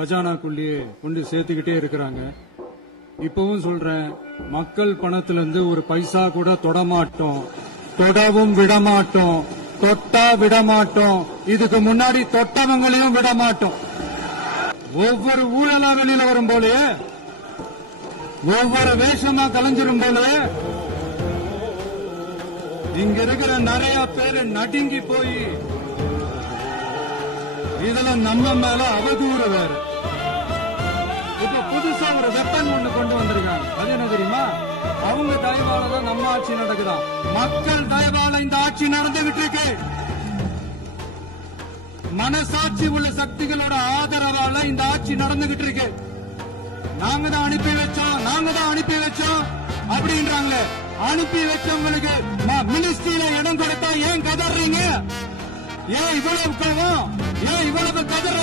கஜானாக்குள்ளேயே கொண்டு சேர்த்துக்கிட்டே இருக்கிறாங்க. இப்பவும் சொல்றேன், மக்கள் பணத்திலிருந்து ஒரு பைசா கூட தொடமாட்டோம், தொடவும் விடமாட்டோம், தொட்டா விடமாட்டோம். இதுக்கு முன்னாடி தொட்டவங்களையும் விடமாட்டோம். ஒவ்வொரு ஊழலா வெளியில வரும் போலே, ஒவ்வொரு வேஷமா கலைஞ்சிரும் போலே இங்க இருக்கிற நிறைய பேரு நடுங்கி போய் இதுல நம்ம மேல அவதூறு வேற. இப்ப புதுசா ஒரு வெப்பன் ஒண்ணு கொண்டு வந்திருக்காங்க. அது என்ன தெரியுமா? அவங்க தயவாலதான் நம்ம ஆட்சி நடக்குதான். மக்கள் தயவால இந்த ஆட்சி நடந்துகிட்டு இருக்கு. மனசாட்சி உள்ள சக்திகளோட ஆதரவால இந்த ஆட்சி நடந்துகிட்டு இருக்கு. நாங்க தான் அனுப்பி வச்சோம் அப்படின்றாங்க. அனுப்பி வச்சவங்களுக்கு மினிஸ்ட்ரியில இடம் கொடுத்தா ஏன் கதறீங்க? ஏன் இவ்வளவு கோவம்? ஏன் இவ்வளவு கதறல்?